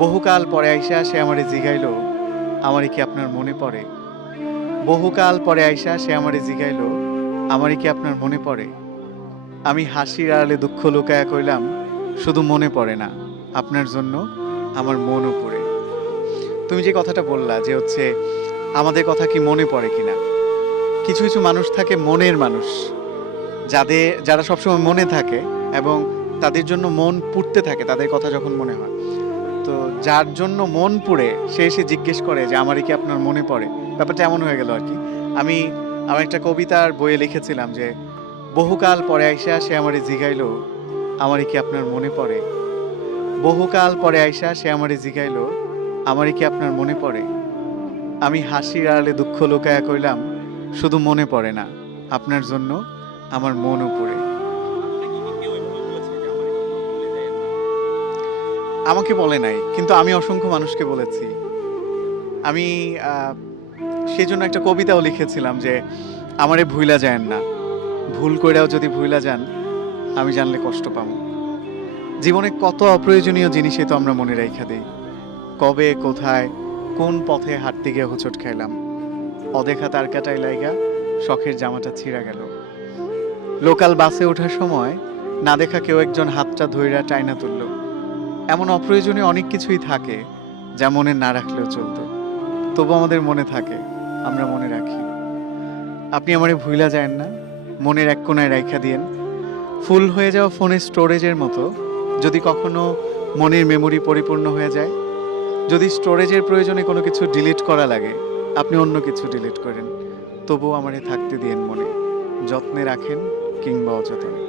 বহুকাল পরে আইসা সে আমারে জিগাইল, আমারে কি আপনার মনে পড়ে? বহুকাল পরে আইসা সে আমারে জিগাইল, আমারে কি আপনার মনে পড়ে? আমি হাসির আড়ালে দুঃখ লুকায়া কইলাম, শুধু মনে পড়ে না, আপনার জন্য আমার মনও পড়ে। তুমি যে কথাটা বললা যে হচ্ছে আমাদের কথা কি মনে পড়ে কিনা? কিছু, কিছু মানুষ থাকে মনের মানুষ। যারা সবসময় মনে থাকে এবং তাদের জন্য মন পুড়তে থাকে তাদের কথা যখন মনে হয়। তো যার জন্য মন পুড়ে সে এসে জিজ্ঞেস করে যে আমারই কি আপনার মনে পড়ে? ব্যাপারটা এমন হয়ে গেল আরকি। আমি আমার একটা কবিতার বইয়ে লিখেছিলাম যে, বহুকাল পরে আইসা সে আমারে জিগাইল, আমারই কি আপনার মনে পড়ে? বহুকাল পরে আইসা সে আমারে জিগাইল, আমারই কি আপনার মনে পড়ে? আমি হাসির আড়ালে দুঃখ লুকায়া কইলাম, শুধু মনে পড়ে না, আপনার জন্য আমার মনও পড়ে। আপনাকে কি কেউ এভাবে বলেছে যে আমার কখনো ভুলে যাইয়েন না? আমাকে বলে নাই, কিন্তু আমি অসংখ্য মানুষকে বলেছি। আমি আ সেজন্য একটা কবিতাও লিখেছিলাম যে, আমারে ভুইলা যায়েন না। ভুল কইরাও যদি ভুইলা যান, আমি জানলে কষ্ট পামু। জীবনে কত অপ্রয়োজনীয় জিনিসই তো আমরা মনে রাইখা দেই। কবে, কোথায়, কোন পথে হাঁটতে গিয়ে হোঁচট খাইলাম। অদেখা তারকাটায় লাইগা শখের জামাটা ছিঁড়া গেল। লোকাল বাসে ওঠার সময় না দেখা কেউ একজন হাতটা ধইরা টাইনা তুলল। এমন অপ্রয়োজনীয় অনেক কিছুই থাকে যা মনে না রাখলেও চলতো। তবু আমাদের মনে থাকে, আমরা মনে রাখি। আপনি আমারে ভুইলা যায়েন না, মনের এক কোণায় রাইখা দিয়েন। ফুল হয়ে যাওয়া ফোনের স্টোরেজের মতো যদি কখনো মনের মেমোরি পরিপূর্ণ হয়ে যায়, যদি স্টোরেজের প্রয়োজনে কোনো কিছু ডিলিট করা লাগে, আপনি অন্য কিছু ডিলিট করেন। তবুও আমারে থাকতে দিয়েন মনে। যত্নে রাখেন কিংবা অযত্নে।